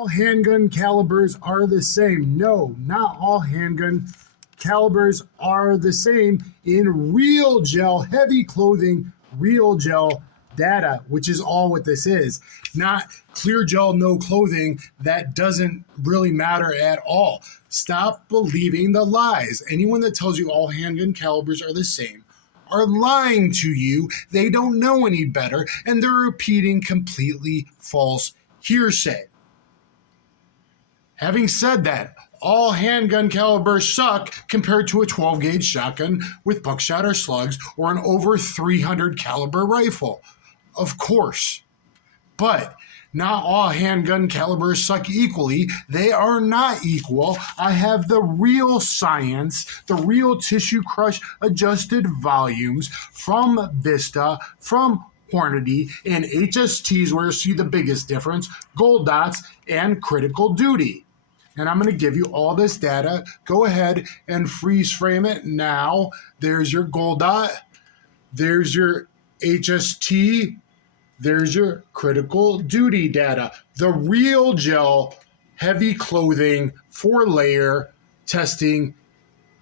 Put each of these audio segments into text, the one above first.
all handgun calibers are the same. No, not all handgun calibers are the same in real gel, heavy clothing, real gel data, which is all what this is. Not clear gel, no clothing. That doesn't really matter at all. Stop believing the lies. Anyone that tells you all handgun calibers are the same are lying to you. They don't know any better, and they're repeating completely false hearsay. Having said that, all handgun calibers suck compared to a 12-gauge shotgun with buckshot or slugs or an over 300 caliber rifle. Of course. But not all handgun calibers suck equally. They are not equal. I have the real science, the real tissue crush adjusted volumes from Vista, from Hornady, and HSTs where you see the biggest difference, gold dots, and critical duty. And I'm going to give you all this data. Go ahead and freeze frame it now. There's your gold dot. There's your HST. There's your critical duty data. The real gel, heavy clothing, 4-layer testing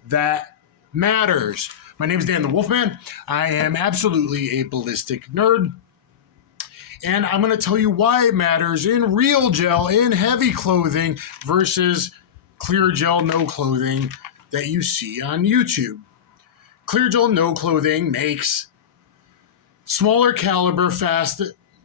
that matters. My name is Dan the Wolfman. I am absolutely a ballistic nerd. And I'm going to tell you why it matters in real gel, in heavy clothing versus clear gel, no clothing that you see on YouTube. Clear gel, no clothing makes smaller caliber, fast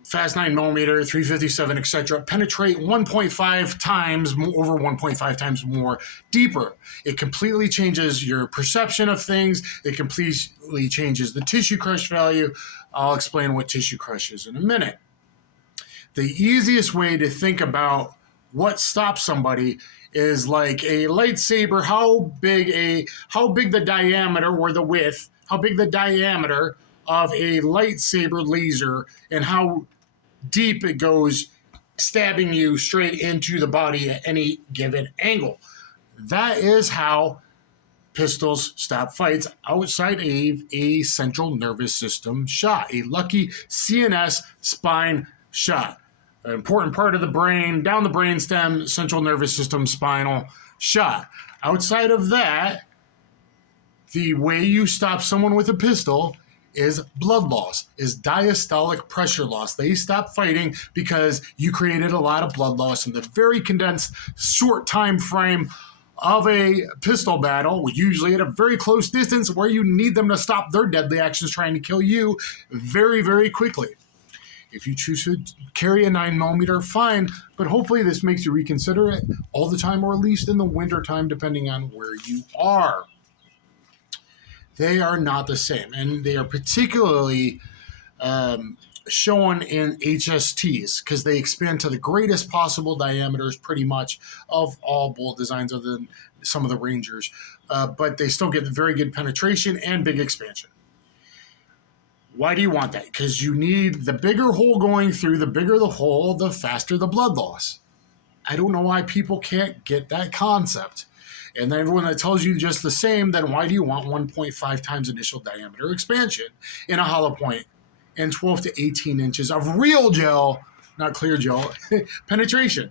9mm, 357, etc. penetrate 1.5 times, over 1.5 times more deeper. It completely changes your perception of things. It completely changes the tissue crush value. I'll explain what tissue crush is in a minute. The easiest way to think about what stops somebody is like a lightsaber, how big the diameter or the width, how big the diameter of a lightsaber laser and how deep it goes, stabbing you straight into the body at any given angle. That is how pistols stop fights outside of a central nervous system shot, a lucky CNS spine shot. An important part of the brain, down the brainstem, central nervous system, spinal shot. Outside of that, the way you stop someone with a pistol is blood loss, is diastolic pressure loss. They stop fighting because you created a lot of blood loss in the very condensed, short time frame of a pistol battle, usually at a very close distance where you need them to stop their deadly actions trying to kill you very, very quickly. If you choose to carry a 9mm, fine, but hopefully this makes you reconsider it all the time, or at least in the winter time, depending on where you are. They are not the same, and they are particularly shown in HSTs because they expand to the greatest possible diameters pretty much of all bullet designs other than some of the Rangers, but they still get very good penetration and big expansion. Why do you want that? Because you need the bigger hole going through, the bigger the hole, the faster the blood loss. I don't know why people can't get that concept. And then everyone that tells you just the same, then why do you want 1.5 times initial diameter expansion in a hollow point and 12 to 18 inches of real gel, not clear gel, penetration?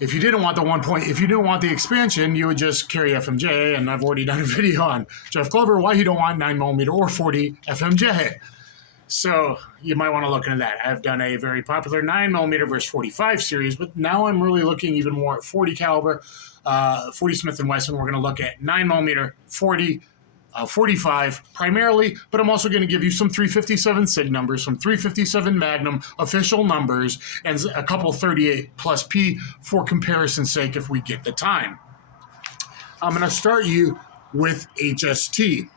If you didn't want the expansion, you would just carry FMJ, and I've already done a video on Jeff Glover, why you don't want 9mm or 40 FMJ. So you might want to look into that. I've done a very popular 9mm versus 45 series, but now I'm really looking even more at 40 caliber, 40 Smith & Wesson. We're going to look at 9mm, 40, 45 primarily, but I'm also going to give you some 357 SIG numbers, some 357 Magnum official numbers, and a couple 38 plus P for comparison's sake if we get the time. I'm going to start you with HST.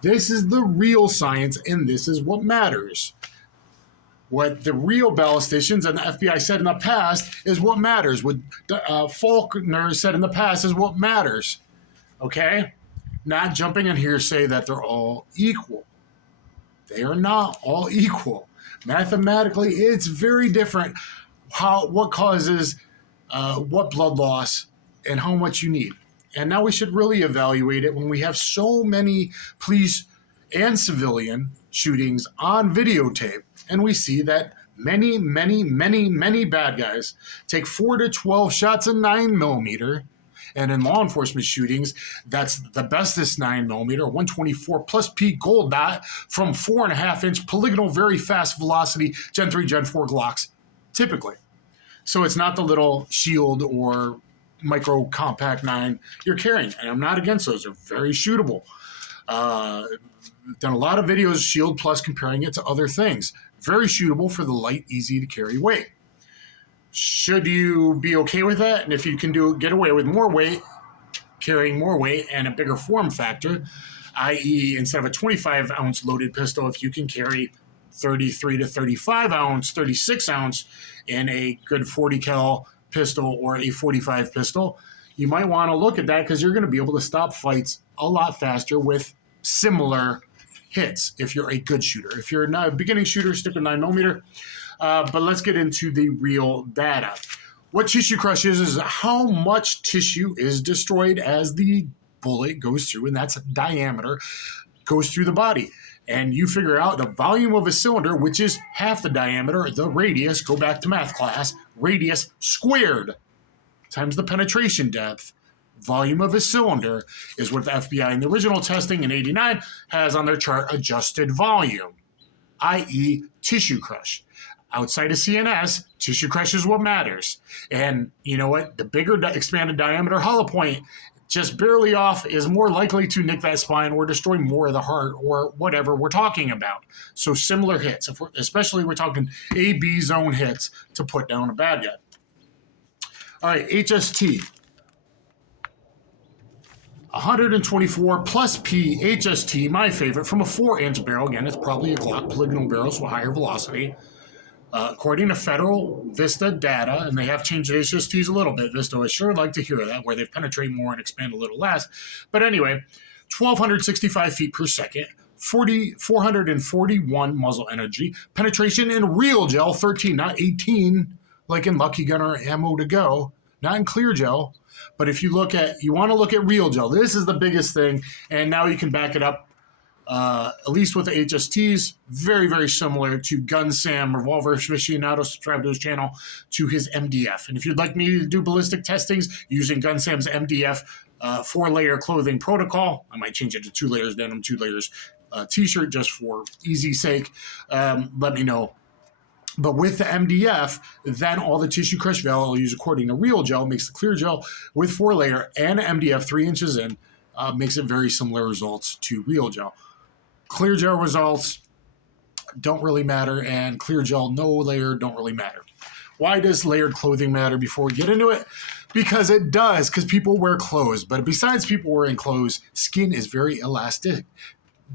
This is the real science, and this is what matters. What the real ballisticians and the FBI said in the past is what matters. What Faulkner said in the past is what matters. Okay? Not jumping in here say that they're all equal. They are not all equal. Mathematically, it's very different what causes what blood loss and how much you need. And now we should really evaluate it when we have so many police and civilian shootings on videotape, and we see that Many, many, many, many bad guys take 4 to 12 shots of 9mm. And in law enforcement shootings, that's the bestest 9mm, 124 plus P gold dot from 4.5-inch polygonal, very fast velocity Gen 3, Gen 4 Glocks, typically. So it's not the little Shield or micro compact 9 you're carrying. And I'm not against those. They're very shootable. Done a lot of videos, Shield Plus, comparing it to other things. Very shootable for the light, easy to carry weight. Should you be okay with that? And if you can get away with more weight, carrying more weight and a bigger form factor, i.e. instead of a 25-ounce loaded pistol, if you can carry 33 to 35-ounce, 36-ounce in a good 40 cal pistol or a 45 pistol, you might want to look at that because you're going to be able to stop fights a lot faster with similar hits if you're a good shooter. If you're not a beginning shooter, stick with 9mm. But let's get into the real data. What tissue crush is how much tissue is destroyed as the bullet goes through, and that's diameter, goes through the body. And you figure out the volume of a cylinder, which is half the diameter, the radius, go back to math class, radius squared times the penetration depth. Volume of a cylinder is what the FBI in the original testing in 89 has on their chart adjusted volume, i.e. tissue crush. Outside of CNS, tissue crush is what matters. And you know what? The bigger expanded diameter hollow point, just barely off, is more likely to nick that spine or destroy more of the heart or whatever we're talking about. So similar hits, especially we're talking A-B zone hits to put down a bad guy. All right, HST. 124 plus P HST, my favorite, from a 4-inch barrel. Again, it's probably a Glock polygonal barrel, so higher velocity. According to federal Vista data, and they have changed the HSTs a little bit, Vista, I sure like to hear that, where they've penetrated more and expand a little less. But anyway, 1,265 feet per second, 441 muzzle energy, penetration in real gel, 13, not 18, like in Lucky Gunner ammo to go, not in clear gel. But if you want to look at real gel, this is the biggest thing, and now you can back it up, at least with the HSTs, very, very similar to Gun Sam, Revolver Aficionado, subscribe to his channel, to his MDF. And if you'd like me to do ballistic testings using Gun Sam's MDF 4-layer clothing protocol, I might change it to 2 layers denim, 2 layers t-shirt just for easy sake, let me know. But with the MDF, then all the tissue crush gel I'll use according to real gel makes the clear gel with 4-layer and MDF 3 inches in, makes it very similar results to real gel. Clear gel results don't really matter, and clear gel no layer don't really matter. Why does layered clothing matter before we get into it? Because it does, because people wear clothes. But besides people wearing clothes, skin is very elastic.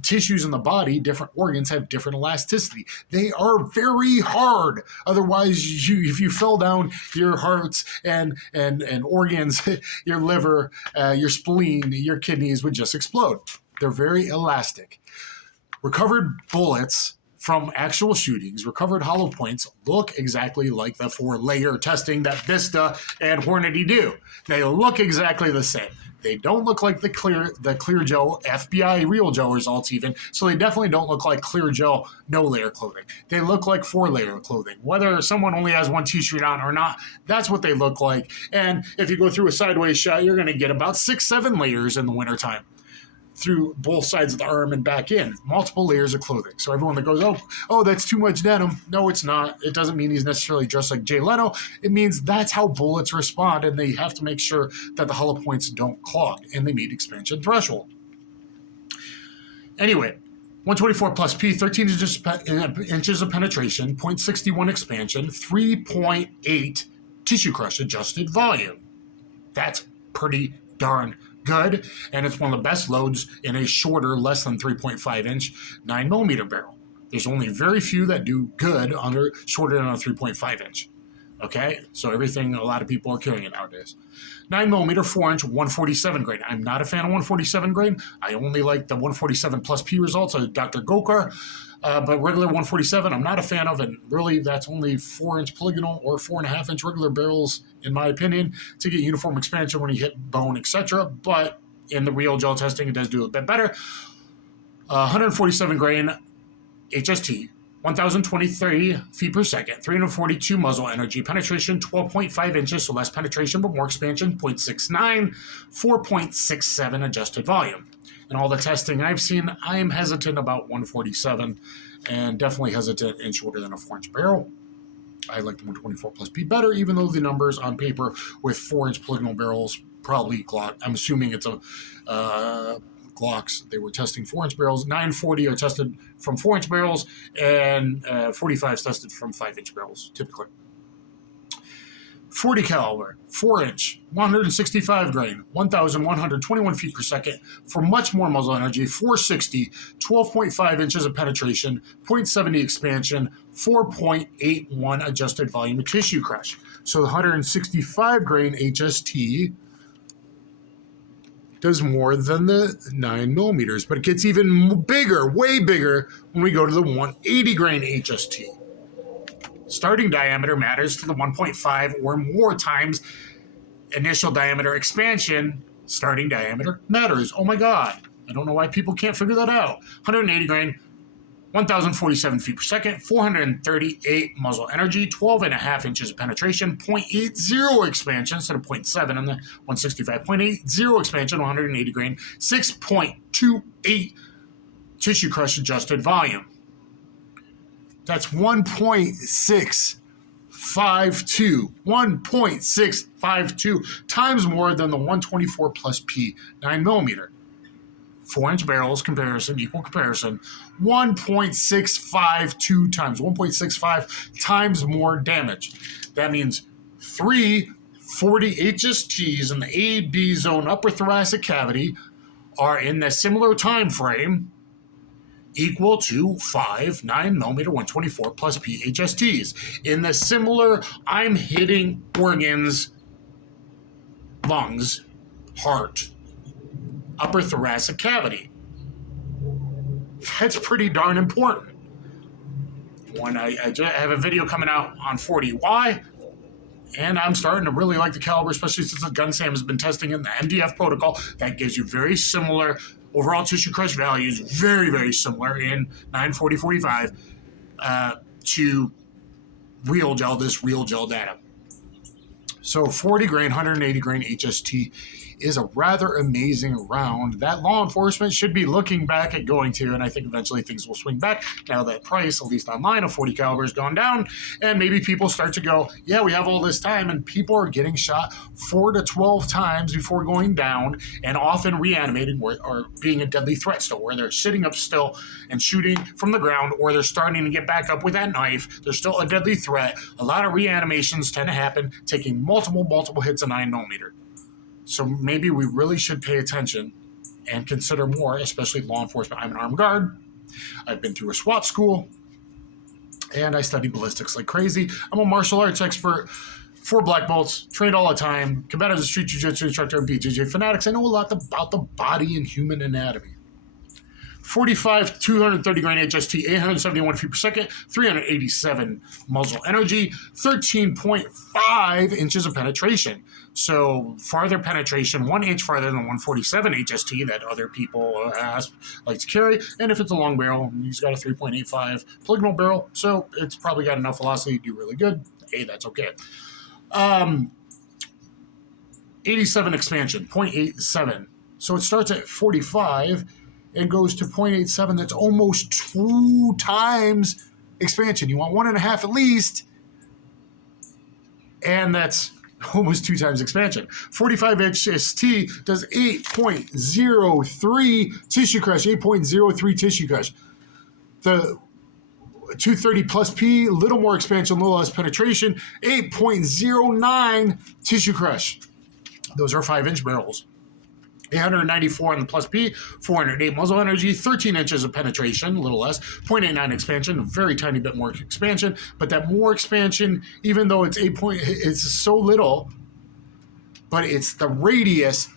Tissues in the body, different organs have different elasticity. They are very hard. Otherwise, if you fell down, your hearts and organs, your liver, your spleen, your kidneys would just explode. They're very elastic. Recovered bullets from actual shootings, recovered hollow points, look exactly like the 4-layer testing that Vista and Hornady do. They look exactly the same. They don't look like the clear gel FBI real gel results even, so they definitely don't look like clear gel no layer clothing. They look like 4-layer clothing. Whether someone only has one t-shirt on or not, that's what they look like. And if you go through a sideways shot, you're going to get about 6-7 layers in the wintertime through both sides of the arm and back in, multiple layers of clothing. So everyone that goes, oh, that's too much denim. No, it's not. It doesn't mean he's necessarily dressed like Jay Leno. It means that's how bullets respond, and they have to make sure that the hollow points don't clog and they meet expansion threshold. Anyway, 124 plus P, 13 inches of penetration, 0.61 expansion, 3.8 tissue crush adjusted volume. That's pretty darn good, and it's one of the best loads in a shorter, less than 3.5 inch 9mm barrel. There's only very few that do good shorter than a 3.5 inch. Okay, so everything a lot of people are carrying nowadays. 9mm 4-inch 147 grain. I'm not a fan of 147 grain. I only like the 147 plus P results of DrGkr. But regular 147, I'm not a fan of, and really that's only 4-inch polygonal or 4.5-inch regular barrels, in my opinion, to get uniform expansion when you hit bone, etc. But in the real gel testing, it does do a bit better. 147 grain HST, 1,023 feet per second, 342 muzzle energy, penetration 12.5 inches, so less penetration but more expansion, 0.69, 4.67 adjusted volume. And all the testing I've seen, I'm hesitant about 147 and definitely hesitant and shorter than a 4-inch barrel. I like the 124 plus P better, even though the numbers on paper with 4-inch polygonal barrels probably Glock. I'm assuming it's a Glocks. They were testing 4-inch barrels. 940 are tested from 4-inch barrels, and 45 is tested from 5-inch barrels, typically. 40 caliber, 4-inch, 165 grain, 1,121 feet per second for much more muzzle energy, 460, 12.5 inches of penetration, 0.70 expansion, 4.81 adjusted volume of tissue crush. So the 165 grain HST does more than the 9 millimeters, but it gets even bigger, way bigger when we go to the 180 grain HST. Starting diameter matters to the 1.5 or more times initial diameter expansion. Starting diameter matters. Oh my God. I don't know why people can't figure that out. 180 grain, 1,047 feet per second, 438 muzzle energy, 12.5 inches of penetration, 0.80 expansion instead of 0.7 on the 165, 0.80 expansion, 180 grain, 6.28 tissue crush adjusted volume. That's 1.652 times more than the 124 plus P 9 millimeter. 4-inch barrels comparison, equal comparison, 1.652 times, 1.65 times more damage. That means 3 40 HSTs in the A-B zone upper thoracic cavity are in the similar time frame equal to 5 9mm 124 plus P HSTs. In the similar, I'm hitting organs, lungs, heart, upper thoracic cavity. That's pretty darn important. When I have a video coming out on 40Y, and I'm starting to really like the caliber, especially since the Gun Sam has been testing in the MDF protocol. That gives you very similar overall tissue crush values, very, very similar in 940-45 to real gel, this real gel data. So 40 grain, 180 grain HST is a rather amazing round that law enforcement should be looking back at going to, and I think eventually things will swing back now that price, at least online, of 40 caliber has gone down, and maybe people start to go, yeah, we have all this time, and people are getting shot 4 to 12 times before going down, and often reanimating or being a deadly threat still, where they're sitting up still and shooting from the ground, or they're starting to get back up with that knife. They're still a deadly threat. A lot of reanimations tend to happen taking multiple hits of 9mm. So maybe we really should pay attention and consider more, especially law enforcement. I'm an armed guard. I've been through a SWAT school, and I study ballistics like crazy. I'm a martial arts expert, 4 black belts, trained all the time, combative street jiu-jitsu instructor, and BJJ fanatics. I know a lot about the body and human anatomy. 45, 230 grain HST, 871 feet per second, 387 muzzle energy, 13.5 inches of penetration. So farther penetration, 1 inch farther than 147 HST that other people like to carry. And if it's a long barrel, he's got a 3.85 polygonal barrel, so it's probably got enough velocity to do really good. Hey, that's okay. 87 expansion, 0.87. So it starts at 45 and goes to 0.87. That's almost 2 times expansion. You want 1.5 at least, and that's almost 2 times expansion. 45 HST does 8.03 tissue crush, 8.03 tissue crush. The 230 plus P, a little more expansion, a little less penetration, 8.09 tissue crush. Those are 5-inch barrels. 894 on the plus P, 408 muzzle energy, 13 inches of penetration, a little less, 0.89 expansion, a very tiny bit more expansion, but that more expansion, even though it's it's so little, but it's the radius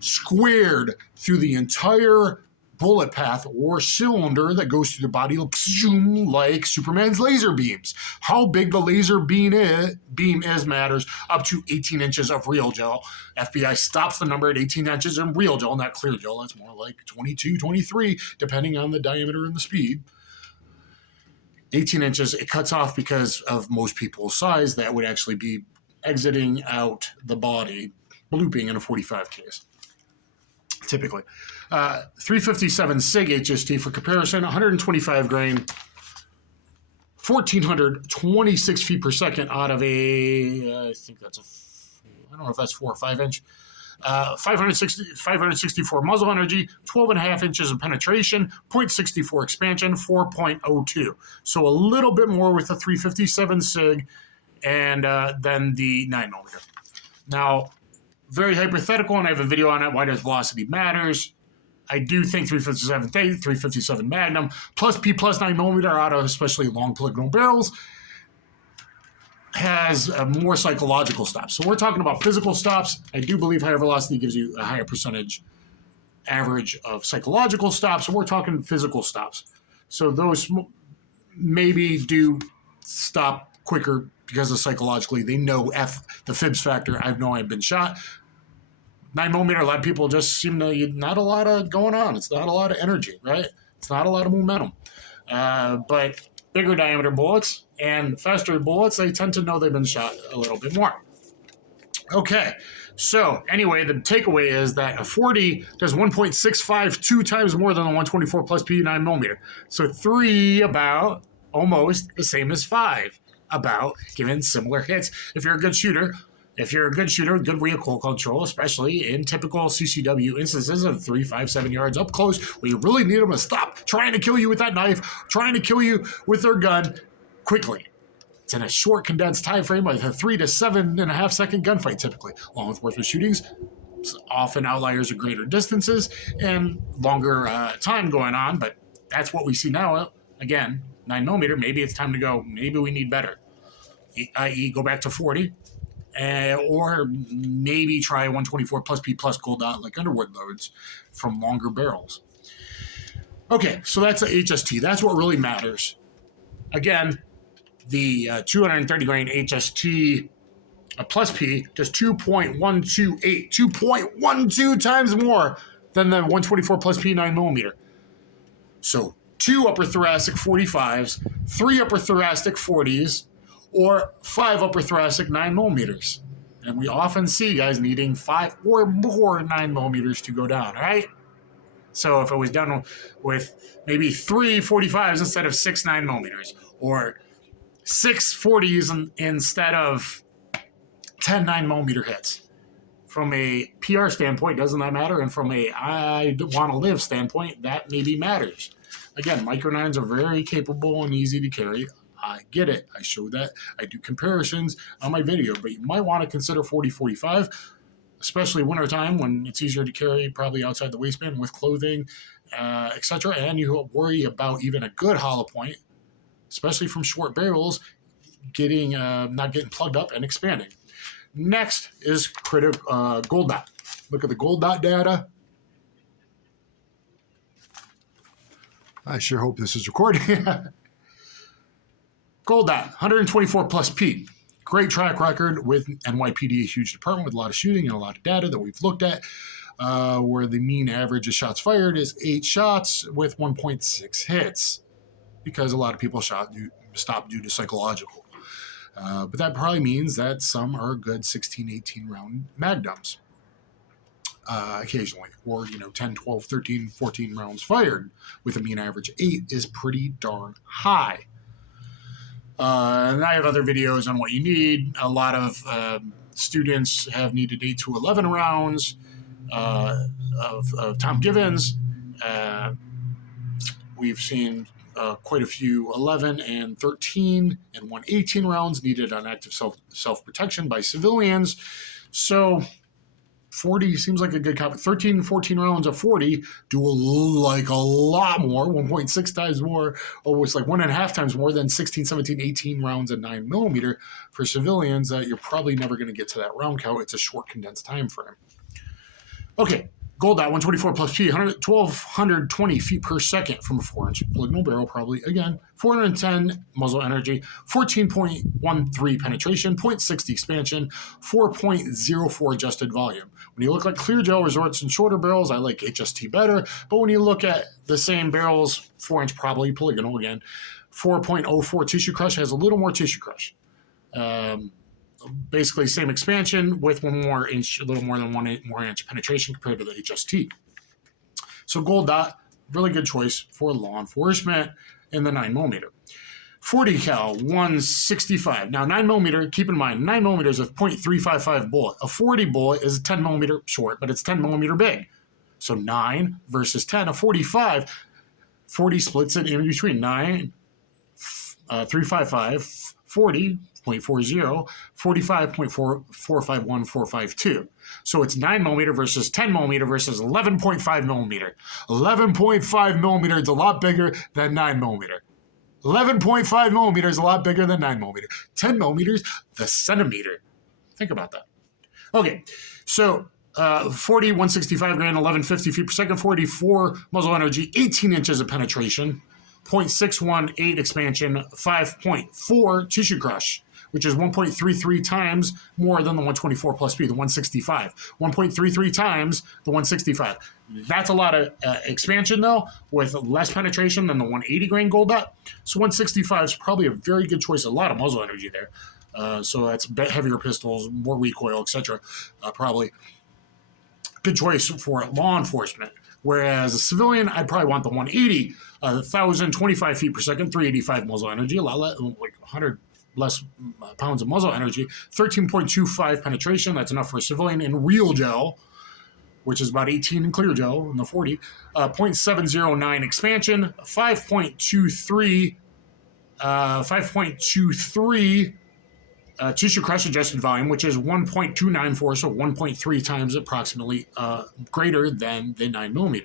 squared through the entire bullet path or cylinder that goes through the body like Superman's laser beams. How big the laser beam is matters up to 18 inches of real gel. FBI stops the number at 18 inches in real gel, not clear gel. That's more like 22, 23, depending on the diameter and the speed. 18 inches, it cuts off because of most people's size. That would actually be exiting out the body, blooping in a 45 case, typically. 357 SIG HST for comparison, 125 grain, 1,426 feet per second out of I think that's I don't know if that's 4 or 5 inch. 564 muzzle energy, 12.5 inches of penetration, 0.64 expansion, 4.02. So a little bit more with the 357 SIG and then the 9mm. Now, very hypothetical, and I have a video on it, why does velocity matters. I do think 357 Magnum plus P plus 9mm out of especially long polygonal barrels has more psychological stops. So we're talking about physical stops. I do believe higher velocity gives you a higher percentage average of psychological stops. So we're talking physical stops. So those maybe do stop quicker because of psychologically. They know the fibs factor. I know I've been shot. 9mm, a lot of people just seem to, not a lot of going on. It's not a lot of energy, right? It's not a lot of momentum. But bigger diameter bullets and faster bullets, they tend to know they've been shot a little bit more. Okay, so anyway, the takeaway is that a 40 does 1.652 times more than a 124 plus P 9mm. So 3 about almost the same as 5 about giving similar hits. If you're a good shooter, good recoil control, especially in typical CCW instances of 3, 5, 7 yards up close, where you really need them to stop trying to kill you with that knife, trying to kill you with their gun quickly. It's in a short, condensed time frame, like a 3 to 7.5 second gunfight typically. Law enforcement shootings, often outliers of greater distances and longer time going on, but that's what we see now. Again, 9mm, maybe it's time to go, maybe we need better, i.e. go back to 40. Or maybe try 124 plus P plus gold dot like Underwood loads from longer barrels. Okay, so that's the HST. That's what really matters. Again, the 230 grain HST plus P does 2.128, 2.12 times more than the 124 plus P 9mm. So 2 upper thoracic 45s, 3 upper thoracic 40s, or 5 upper thoracic 9mm. And we often see guys needing 5 or more 9mm to go down, right? So if it was done with maybe 3 45s instead of 6 9mm, or 6 40s instead of 10 9mm hits. From a PR standpoint, doesn't that matter? And from a I want to live standpoint, that maybe matters. Again, micro 9s are very capable and easy to carry. I get it. I show that. I do comparisons on my video, but you might want to consider 40-45, especially wintertime when it's easier to carry probably outside the waistband with clothing, etc. And you worry about even a good hollow point, especially from short barrels, not getting plugged up and expanding. Next is gold dot. Look at the gold dot data. I sure hope this is recording. Gold dot, 124 plus P. Great track record with NYPD, a huge department with a lot of shooting and a lot of data that we've looked at, where the mean average of shots fired is 8 shots with 1.6 hits, because a lot of people stop due to psychological. But that probably means that some are good 16, 18 round Magnums occasionally, or 10, 12, 13, 14 rounds fired with a mean average 8 is pretty darn high. And I have other videos on what you need. A lot of students have needed 8 to 11 rounds of Tom Givens. We've seen quite a few 11 and 13 and 118 rounds needed on active self protection by civilians. So 40 seems like a good copy. 13 and 14 rounds of 40 do a lot more, 1.6 times more, almost like 1.5 times more than 16, 17, 18 rounds of 9mm for civilians that you're probably never going to get to that round count. It's a short, condensed time frame. Okay, gold dot, 124 plus P, 1,220 feet per second from a 4-inch polygonal barrel, probably, again, 410 muzzle energy, 14.13 penetration, 0.60 expansion, 4.04 adjusted volume. When you look like clear gel resorts and shorter barrels, I like HST better, but when you look at the same barrels, 4-inch probably polygonal again, 4.04 tissue crush has a little more tissue crush. Basically, same expansion with a little more than 1 more inch penetration compared to the HST. So gold dot, really good choice for law enforcement in the 9mm. 40 cal 165. Now 9mm, keep in mind 9mm is a .355 bullet. A 40 bullet is a 10mm short, but it's 10mm big. So 9 versus 10. A 45, 40 splits it in between 9, 355, 40. 0.40, 45.451, 452. So it's 9mm versus 10mm versus 11.5mm. 11.5mm is a lot bigger than 9mm. 11.5mm is a lot bigger than 9mm. 10mm, the centimeter. Think about that. Okay, so 40, 165 grain, 1150 feet per second, 44 muzzle energy, 18 inches of penetration, 0.618 expansion, 5.4 tissue crush, which is 1.33 times more than the 124 plus B, the 165. 1.33 times the 165. That's a lot of expansion, though, with less penetration than the 180 grain gold dot. So 165 is probably a very good choice. A lot of muzzle energy there. So that's heavier pistols, more recoil, etc. Probably good choice for law enforcement. Whereas a civilian, I'd probably want the 180, 1,025 feet per second, 385 muzzle energy, a lot less, like 100 less pounds of muzzle energy, 13.25 penetration. That's enough for a civilian in real gel, which is about 18 in clear gel in the 40. 0.709 expansion, 5.23 tissue crush adjusted volume, which is 1.294, so 1.3 times approximately greater than the 9mm.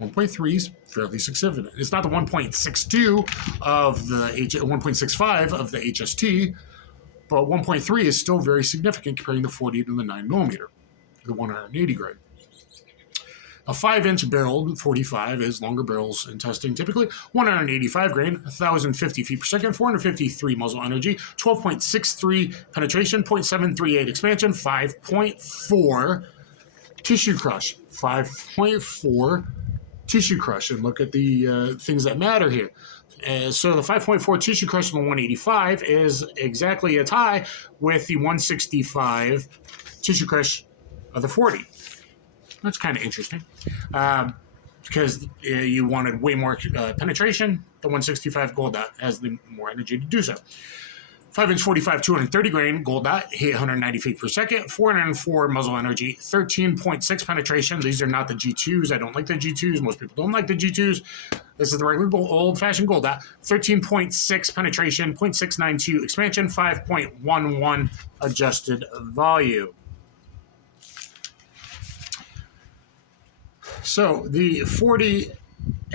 1.3 is fairly significant. It's not the 1.62 of the 1.65 of the HST, but 1.3 is still very significant comparing the 40 to the 9mm, the 180 grade. A 5-inch barrel 45 is longer barrels in testing typically. 185 grain, 1,050 feet per second, 453 muzzle energy, 12.63 penetration, 0.738 expansion, 5.4 tissue crush. 5.4 tissue crush. And look at the things that matter here. So the 5.4 tissue crush on the 185 is exactly as high with the 165 tissue crush of the 40. That's kind of interesting because you wanted way more penetration. The 165 gold dot has the more energy to do so. 5-inch 45, 230 grain gold dot, hit 190 feet per second, 404 muzzle energy, 13.6 penetration. These are not the G2s. I don't like the G2s. Most people don't like the G2s. This is the regular old-fashioned gold dot. 13.6 penetration, 0.692 expansion, 5.11 adjusted volume. So the 40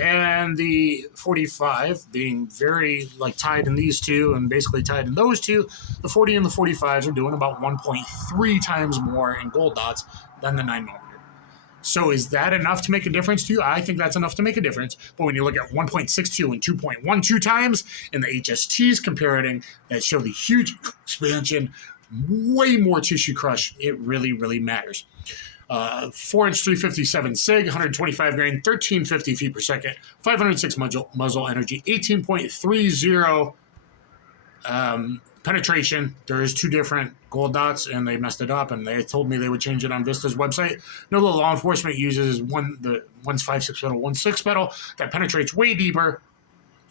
and the 45 being very tied in these two and basically tied in those two, the 40 and the 45s are doing about 1.3 times more in gold dots than the 9mm. So is that enough to make a difference to you? I think that's enough to make a difference. But when you look at 1.62 and 2.12 times in the HSTs comparing that show the huge expansion, way more tissue crush, it really, really matters. 4-inch 357 SIG, 125 grain, 1350 feet per second, 506 muzzle energy, 18.30 penetration. There's two different gold dots, and they messed it up, and they told me they would change it on Vista's website. No, the law enforcement uses one's 5.6 metal, one's 6 metal that penetrates way deeper.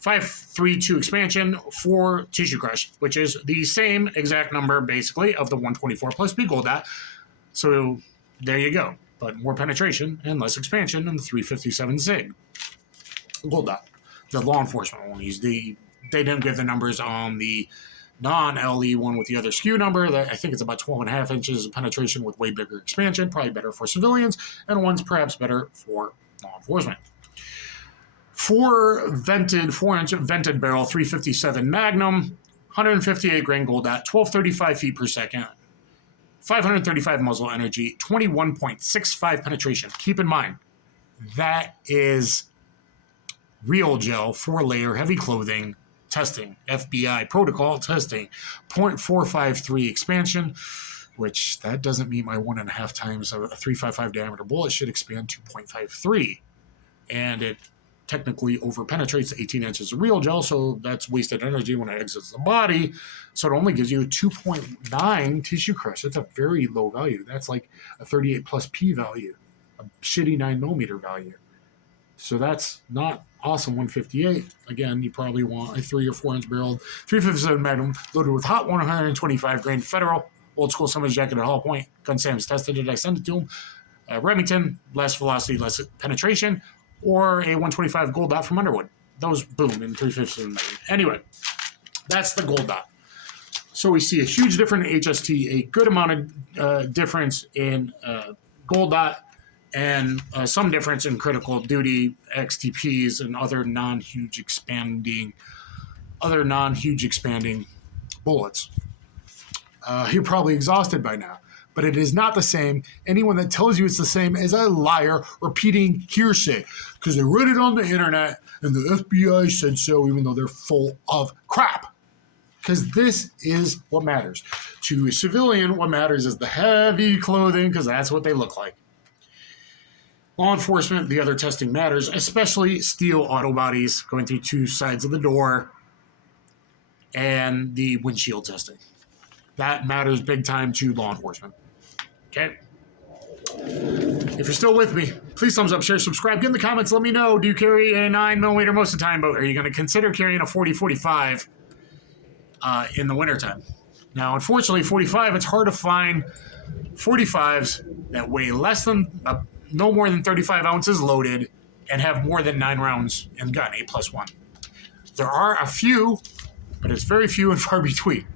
5.32 expansion, 4 tissue crush, which is the same exact number basically of the 124 plus B gold dot. So there you go, but more penetration and less expansion in the 357 SIG gold dot. The law enforcement won't use they didn't give the numbers on the non-LE one with the other SKU number. That I think it's about 12.5 inches of penetration with way bigger expansion, probably better for civilians, and one's perhaps better for law enforcement. 4-inch vented barrel 357 Magnum, 158 grain gold dot, 1235 feet per second. 535 muzzle energy, 21.65 penetration. Keep in mind, that is real gel, 4-layer, heavy clothing testing, FBI protocol testing, 0.453 expansion, which that doesn't mean my 1.5 times a 355 diameter bullet should expand to 0.53. And it technically over-penetrates 18 inches of real gel, so that's wasted energy when it exits the body. So it only gives you a 2.9 tissue crush. That's a very low value. That's like a 38 plus P value, a shitty 9mm value. So that's not awesome 158. Again, you probably want a 3 or 4 inch barreled 357 Magnum loaded with hot 125 grain Federal, old school someone's jacket at hollowpoint. Gun Sam's tested it. I sent it to him. Remington, less velocity, less penetration, or a 125 gold dot from Underwood. Those, boom, in 357 Magnum. Anyway, that's the gold dot. So we see a huge difference in HST, a good amount of difference in gold dot, and some difference in critical duty, XTPs, and other non-huge expanding bullets. You're probably exhausted by now, but it is not the same. Anyone that tells you it's the same is a liar repeating hearsay, because they read it on the internet and the FBI said so, even though they're full of crap. Because this is what matters. To a civilian, what matters is the heavy clothing, because that's what they look like. Law enforcement, the other testing matters, especially steel auto bodies going through two sides of the door and the windshield testing. That matters big time to law enforcement. Okay? If you're still with me, please thumbs up, share, subscribe, get in the comments, let me know, do you carry a 9mm most of the time, but are you going to consider carrying a 40-45 in the wintertime? Now, unfortunately, 45, it's hard to find 45s that weigh less than no more than 35 ounces loaded and have more than 9 rounds in gun, 8+1. There are a few, but it's very few and far between.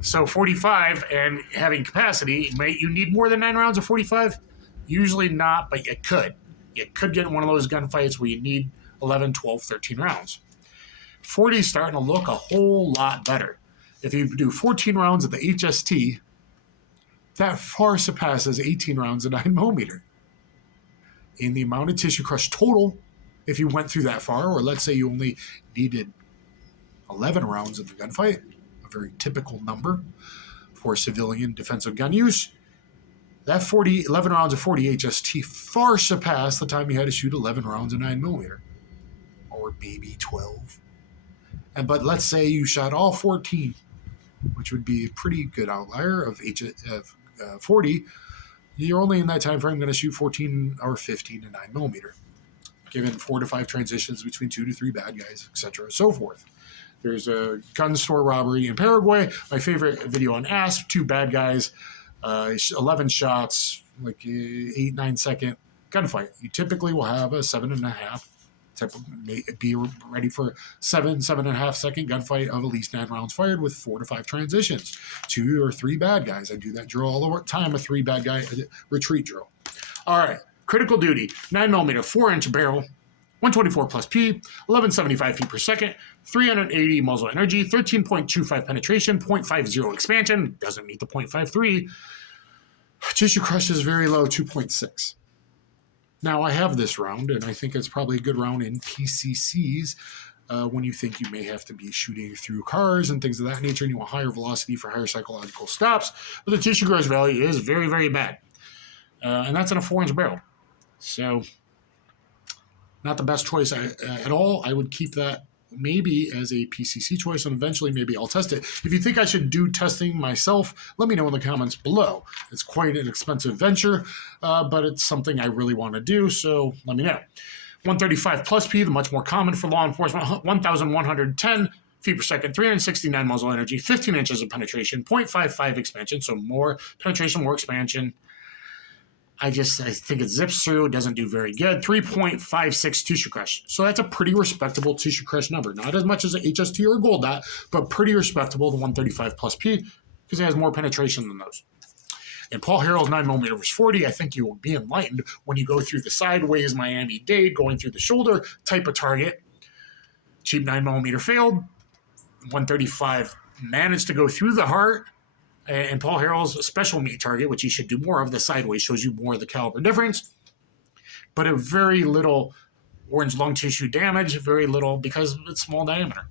So 45 and having capacity, you need more than 9 rounds of 45? Usually not, but you could. You could get in one of those gunfights where you need 11, 12, 13 rounds. 40 is starting to look a whole lot better. If you do 14 rounds of the HST, that far surpasses 18 rounds of 9mm. In the amount of tissue crush total, if you went through that far, or let's say you only needed 11 rounds in the gunfight, a very typical number for civilian defensive gun use, that 11 rounds of 40 HST far surpassed the time you had to shoot 11 rounds of 9mm, or maybe 12. But let's say you shot all 14, which would be a pretty good outlier of 40. You're only in that time frame going to shoot 14 or 15 to 9mm, given 4 to 5 transitions between 2 to 3 bad guys, etc., so forth. There's a gun store robbery in Paraguay. My favorite video on ASP, 2 bad guys, 11 shots, like 8-9 second gunfight. You typically will have a 7.5 be ready for 7.5 second gunfight of at least 9 rounds fired with 4 to 5 transitions, 2 or 3 bad guys. I do that drill all the time, a 3 bad guy retreat drill. All right, critical duty, 9mm, 4-inch barrel, 124 plus P, 1175 feet per second, 380 muzzle energy, 13.25 penetration, 0.50 expansion, doesn't meet the 0.53. Tissue crush is very low, 2.6. Now, I have this round, and I think it's probably a good round in PCCs when you think you may have to be shooting through cars and things of that nature, and you want higher velocity for higher psychological stops. But the tissue crush value is very, very bad. And that's in a 4-inch barrel. So, not the best choice at all. I would keep that maybe as a PCC choice, and eventually maybe I'll test it. If you think I should do testing myself, let me know in the comments below. It's quite an expensive venture, but it's something I really want to do, so let me know. 135 plus P, the much more common for law enforcement, 1,110 feet per second, 369 muzzle energy, 15 inches of penetration, 0.55 expansion, so more penetration, more expansion. I think it zips through. It doesn't do very good. 3.56 tissue crush. So that's a pretty respectable tissue crush number. Not as much as an HST or a gold dot, but pretty respectable, the 135 plus P, because it has more penetration than those. In Paul Harrell's 9mm vs. 40, I think you will be enlightened when you go through the sideways Miami-Dade, going through the shoulder type of target. Cheap 9mm failed. 135 managed to go through the heart. And Paul Harrell's special meat target, which he should do more of, the sideways shows you more of the caliber difference. But a very little orange lung tissue damage, very little because it's small diameter.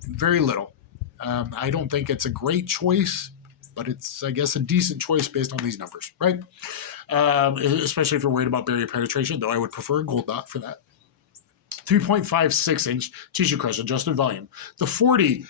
Very little. I don't think it's a great choice, but it's, I guess, a decent choice based on these numbers, right? Especially if you're worried about barrier penetration, though I would prefer a gold dot for that. 3.56-inch tissue crush adjusted volume. The 40,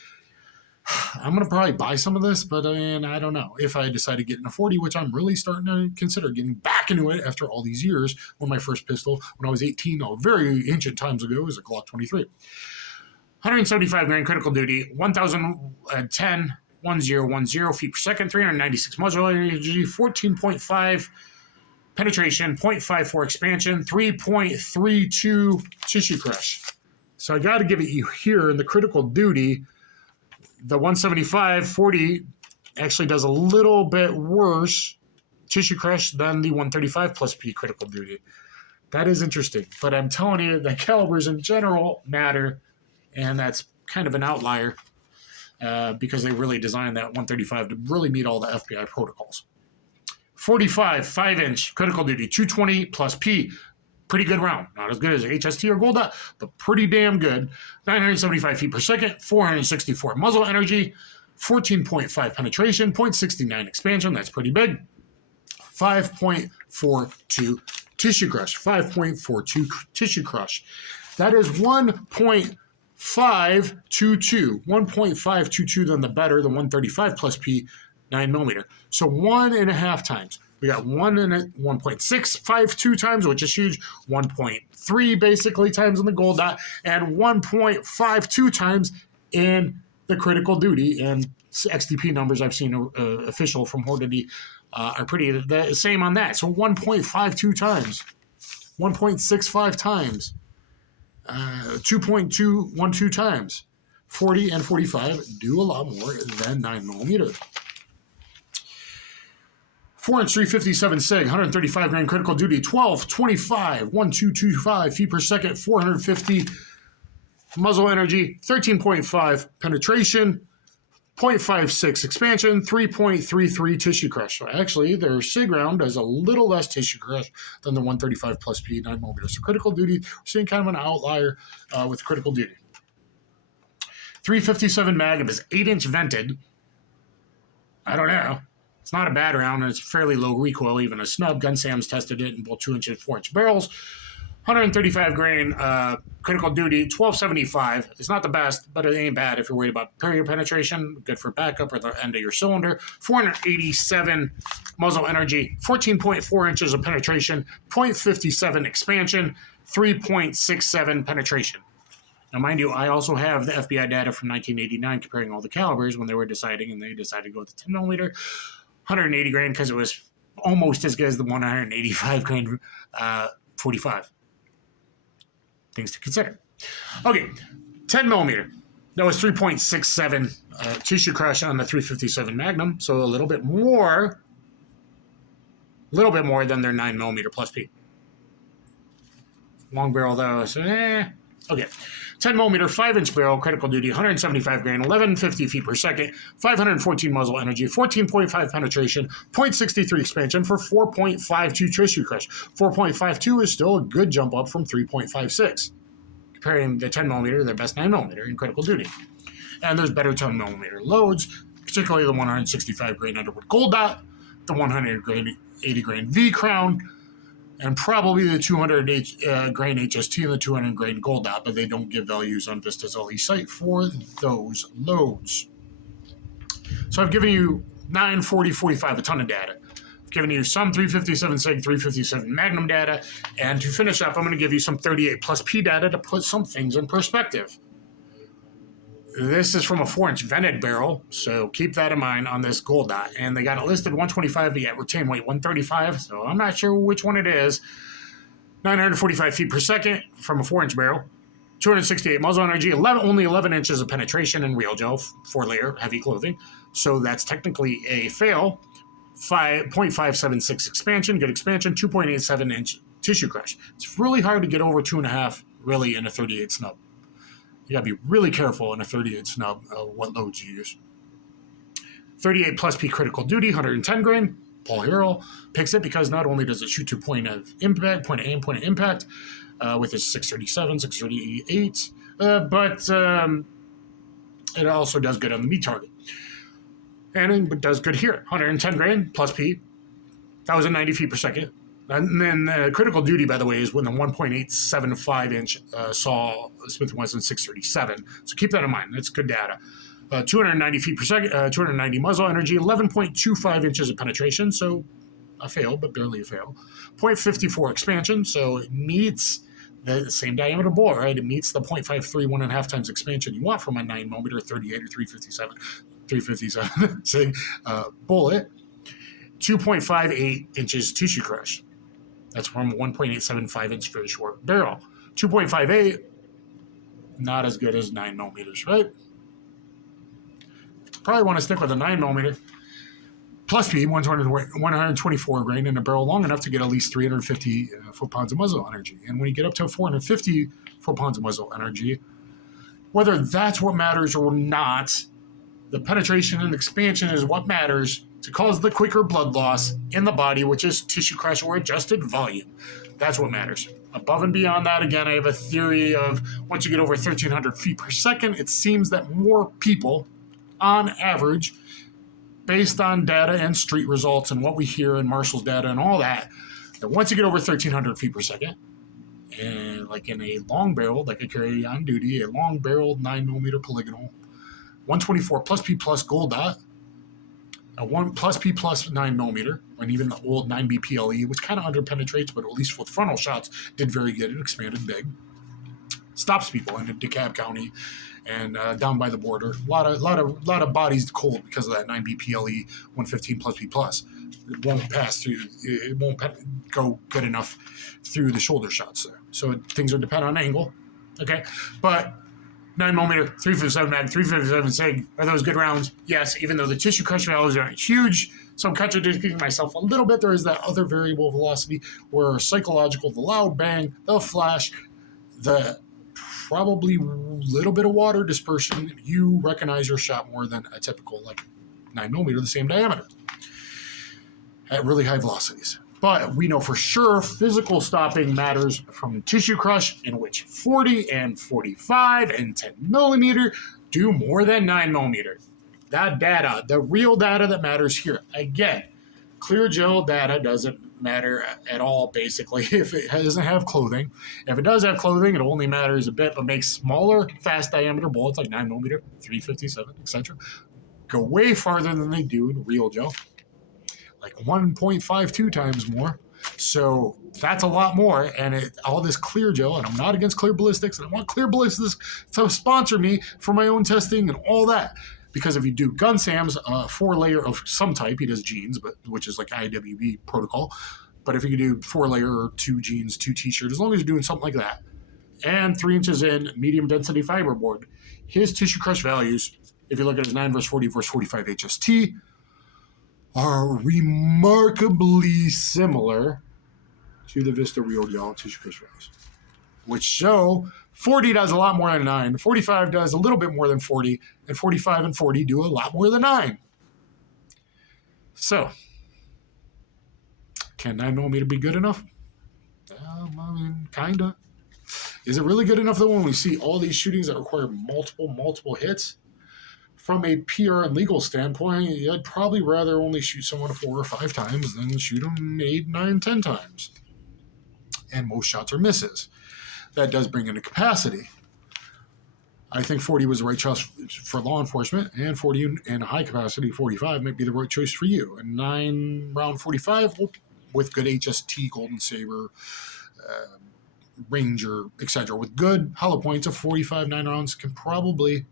I'm going to probably buy some of this, but I don't know. If I decide to get in a 40, which I'm really starting to consider getting back into it after all these years, when my first pistol, when I was 18, very ancient times ago, was a Glock 23. 175 grain critical duty, 1,010, 1010 feet per second, 396 muzzle energy, 14.5 penetration, 0.54 expansion, 3.32 tissue crush. So I got to give it you here in the critical duty. The 175 40 actually does a little bit worse tissue crush than the 135 plus P critical duty. That is interesting. But I'm telling you, the calibers in general matter, and that's kind of an outlier because they really designed that 135 to really meet all the FBI protocols. 45 5-inch critical duty, 220 plus P. Pretty good round. Not as good as HST or Gold Dot, but pretty damn good. 975 feet per second, 464 muzzle energy, 14.5 penetration, 0.69 expansion. That's pretty big. 5.42 tissue crush. 5.42 tissue crush. That is 1.522. 1.522 than the better, the 135 plus P 9mm. So 1.5 times. We got 1.652 times, which is huge, 1.3 basically times in the Gold Dot, and 1.52 times in the critical duty. And XDP numbers I've seen official from Hornady are pretty the same on that. So 1.52 times, 1.65 times, 2.212 times. 40 and 45 do a lot more than 9mm. 4-inch 357 SIG, 135 grain critical duty, 1225, 1225 feet per second, 450 muzzle energy, 13.5 penetration, 0.56 expansion, 3.33 tissue crush. So actually, their SIG round does a little less tissue crush than the 135 plus P 9mm. So critical duty, we're seeing kind of an outlier with critical duty. 357 Magnum is 8-inch vented. I don't know. It's not a bad round, and it's fairly low recoil, even a snub. Gun Sam's tested it in both 2-inch and 4-inch barrels. 135 grain critical duty, 1275. It's not the best, but it ain't bad if you're worried about period penetration. Good for backup or the end of your cylinder. 487 muzzle energy, 14.4 inches of penetration, 0.57 expansion, 3.67 penetration. Now, mind you, I also have the FBI data from 1989 comparing all the calibers when they were deciding, and they decided to go with the 10mm. 180 grain because it was almost as good as the 185 grain 45. Things to consider. Okay, 10mm. That was 3.67 tissue crush on the 357 Magnum, so a little bit more than their 9mm plus P. Long barrel though, so okay. 10mm 5-inch barrel, critical duty, 175 grain, 1150 feet per second, 514 muzzle energy, 14.5 penetration, 0.63 expansion for 4.52 tissue crush. 4.52 is still a good jump up from 3.56, comparing the 10mm to their best 9mm in critical duty. And there's better 10mm loads, particularly the 165 grain Underwood Gold Dot, the 100 grain 80 grain V Crown, and probably the 200 grain HST and the 200 grain Gold Dot, but they don't give values on Vista's LE site for those loads. So I've given you 9, 40, 45, a ton of data. I've given you some 357 SIG, 357 Magnum data, and to finish up, I'm going to give you some 38 plus P data to put some things in perspective. This is from a 4-inch vented barrel, so keep that in mind on this Gold Dot. And they got it listed 125, but yet retain weight 135, so I'm not sure which one it is. 945 feet per second from a 4-inch barrel. 268 muzzle energy, only 11 inches of penetration in real gel, 4-layer heavy clothing. So that's technically a fail. 0.576 expansion, good expansion, 2.87 inch tissue crush. It's really hard to get over 2.5 really in a 38 snub. You gotta be really careful in a 38 snub what loads you use. 38 plus P critical duty, 110 grain. Paul Harrell picks it because not only does it shoot to point of impact, point of aim, point of impact, with its 637, 638, but it also does good on the meat target. And it does good here. 110 grain plus P, 1,090 feet per second, And then critical duty, by the way, is when the 1.875 inch saw Smith & Wesson 637. So keep that in mind. That's good data. 290 feet per second, 290 muzzle energy, 11.25 inches of penetration. So a fail, but barely a fail. 0.54 expansion. So it meets the same diameter bore, right? It meets the 0.53 1.5 times expansion you want from a 9mm 38 or 357 SIG bullet. 2.58 inches tissue crush. That's from 1.875 inch very short barrel. 2.58, not as good as 9mm, right? Probably want to stick with a 9mm. Plus P, 124 grain in a barrel long enough to get at least 350 foot-pounds of muzzle energy. And when you get up to 450 foot-pounds of muzzle energy, whether that's what matters or not, the penetration and expansion is what matters to cause the quicker blood loss in the body, which is tissue crush or adjusted volume. That's what matters. Above and beyond that, again, I have a theory of once you get over 1,300 feet per second, it seems that more people, on average, based on data and street results and what we hear in Marshall's data and all that, that once you get over 1,300 feet per second, and like in a long barrel, like I carry on duty, a long barreled 9mm polygonal, 124 plus P plus gold dot, a 1 plus P plus 9mm, and even the old 9B PLE, which kind of underpenetrates, but at least with frontal shots, did very good and expanded big. Stops people in DeKalb County and down by the border. A lot of bodies cold because of that 9B PLE 115 plus P plus. It won't pass through. It won't go good enough through the shoulder shots there. So things are dependent on angle. Okay, but 9mm, 357 mag, 357 SIG, are those good rounds? Yes, even though the tissue crush values aren't huge. So I'm contradicting myself a little bit. There is that other variable velocity where psychological, the loud bang, the flash, the probably little bit of water dispersion, you recognize your shot more than a typical like 9mm the same diameter at really high velocities. But we know for sure physical stopping matters from tissue crush, in which 40 and 45 and 10mm do more than 9mm. That data, the real data that matters here. Again, clear gel data doesn't matter at all, basically, if it doesn't have clothing. If it does have clothing, it only matters a bit, but makes smaller, fast diameter bullets like 9mm, 357, etc. go way farther than they do in real gel, like 1.52 times more. So that's a lot more, and all this clear gel, and I'm not against Clear Ballistics, and I want Clear Ballistics to sponsor me for my own testing and all that. Because if you do Gun Sam's 4-layer of some type, he does jeans, but which is like IWB protocol. But if you do 4-layer or 2 jeans, 2 t-shirt, as long as you're doing something like that, and 3 inches in medium density fiberboard, his tissue crush values, if you look at his 9 versus 40 versus 45 HST, are remarkably similar to the Vista Real Gel tissue crush values, which show 40 does a lot more than 9, 45 does a little bit more than 40, and 45 and 40 do a lot more than 9. So, can 9mm be good enough? I mean, kinda. Is it really good enough though when we see all these shootings that require multiple hits? From a PR and legal standpoint, I'd probably rather only shoot someone 4 or 5 times than shoot them 8, 9, 10 times. And most shots are misses. That does bring into capacity. I think 40 was the right choice for law enforcement, and 40 and a high capacity 45 might be the right choice for you. A 9-round 45 with good HST, Golden Saber, Ranger, etc. With good hollow points of 45 9 rounds can probably,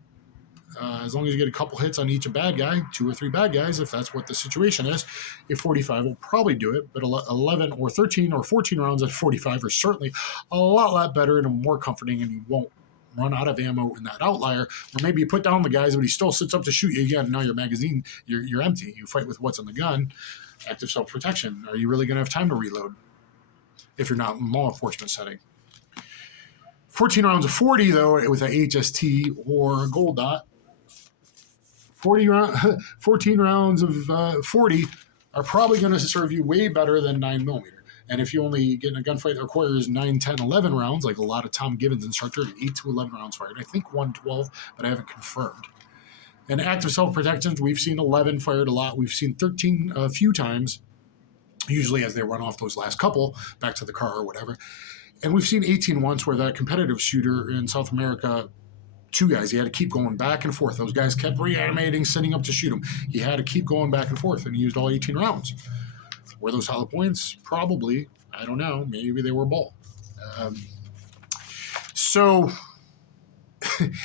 as long as you get a couple hits on each bad guy, 2 or 3 bad guys, if that's what the situation is, a 45 will probably do it. But 11 or 13 or 14 rounds at 45 are certainly a lot better and more comforting, and you won't run out of ammo in that outlier. Or maybe you put down the guys, but he still sits up to shoot you again. Now your magazine, you're empty. You fight with what's in the gun. Active Self Protection. Are you really going to have time to reload if you're not in law enforcement setting? 14 rounds of 40, though, with a HST or a gold dot, 14 rounds of 40 are probably going to serve you way better than 9mm. And if you only get in a gunfight that requires 9, 10, 11 rounds, like a lot of Tom Gibbons instructors, 8 to 11 rounds fired. I think 112, but I haven't confirmed. And active self-protections, we've seen 11 fired a lot. We've seen 13 a few times. usually as they run off those last couple back to the car or whatever. And we've seen 18 once where that competitive shooter in South America, 2 guys, he had to keep going back and forth. Those guys kept reanimating, sending up to shoot him. He had to keep going back and forth, and he used all 18 rounds. Were those hollow points? Probably. I don't know. Maybe they were ball. So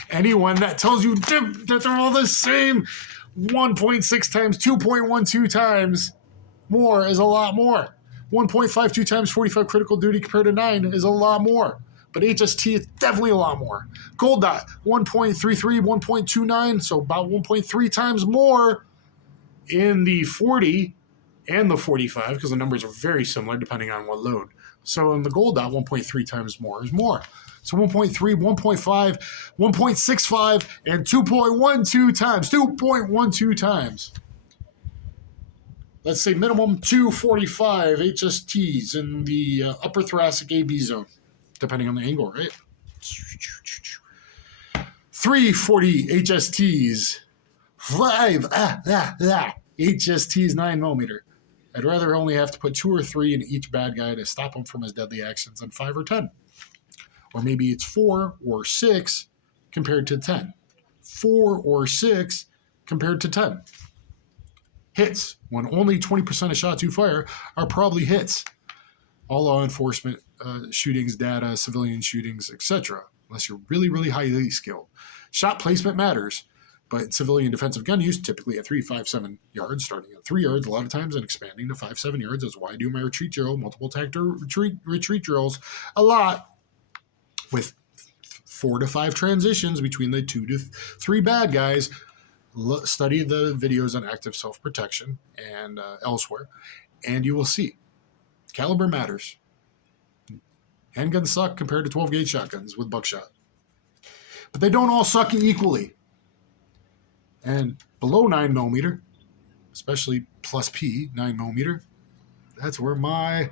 anyone that tells you that they're all the same, 1.6 times, 2.12 times more is a lot more. 1.52 times 45 critical duty compared to 9 is a lot more. But HST is definitely a lot more. Gold dot, 1.33, 1.29, so about 1.3 times more in the 40 and the 45, because the numbers are very similar depending on what load. So in the gold dot, 1.3 times more is more. So 1.3, 1.5, 1.65, and 2.12 times. 2.12 times. Let's say minimum 245 HSTs in the upper thoracic AB zone, depending on the angle, right? 340 HSTs. 5 HSTs 9mm. I'd rather only have to put 2 or 3 in each bad guy to stop him from his deadly actions than 5 or 10. Or maybe it's 4 or 6 compared to 10. 4 or 6 compared to 10. Hits, when only 20% of shots you fire are probably hits. All law enforcement shootings, data, civilian shootings, etc. Unless you're really, really highly skilled. Shot placement matters, but in civilian defensive gun use, typically at 3, 5, 7 yards, starting at 3 yards a lot of times and expanding to 5, 7 yards. That's why I do my retreat drill, multiple tactical retreat drills a lot with 4 to 5 transitions between the 2 to 3 bad guys. Study the videos on active self protection and elsewhere, and you will see caliber matters. Handguns suck compared to 12 gauge shotguns with buckshot, but they don't all suck equally. And below 9mm, especially plus P 9mm, that's where my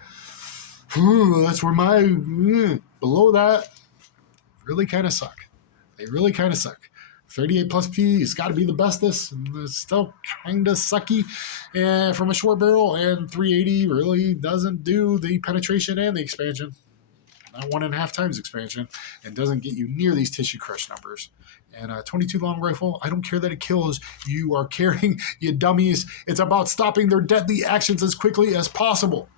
below that really kind of suck. They really kind of suck. 38 plus P, it's got to be the bestest. It's still kind of sucky from a short barrel, and 380 really doesn't do the penetration and the expansion. Not 1.5 times expansion, and doesn't get you near these tissue crush numbers. And a 22 long rifle, I don't care that it kills. You are carrying, you dummies. It's about stopping their deadly actions as quickly as possible.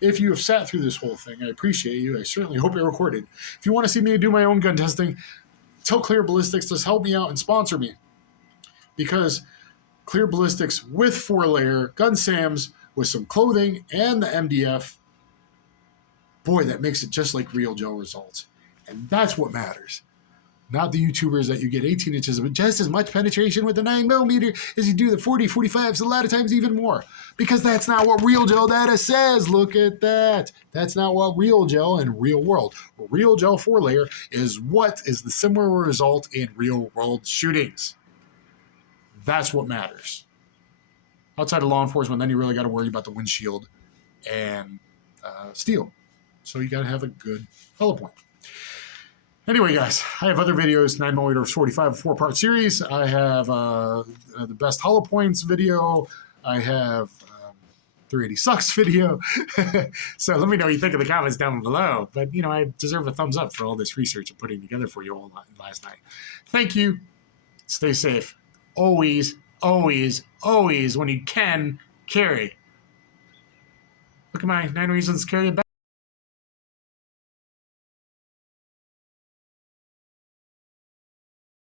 If you have sat through this whole thing, I appreciate you. I certainly hope you're recorded. If you want to see me do my own gun testing, tell Clear Ballistics to help me out and sponsor me, because Clear Ballistics with 4-layer gun SAMs with some clothing and the MDF, boy, that makes it just like real gel results. And that's what matters. Not the YouTubers that you get 18 inches, but just as much penetration with the 9mm as you do the 40, 45s, a lot of times even more. Because that's not what real gel data says. Look at that. That's not what real gel in real world. Real gel 4-layer is what is the similar result in real world shootings. That's what matters. Outside of law enforcement, then you really got to worry about the windshield and steel. So you got to have a good hollow point. Anyway, guys, I have other videos, 9mm 45, 4-part series. I have the best hollow points video. I have 380 sucks video. So let me know what you think in the comments down below. But, you know, I deserve a thumbs up for all this research I'm putting together for you all last night. Thank you. Stay safe. Always, always, always, when you can, carry. Look at my 9 reasons to carry a bag.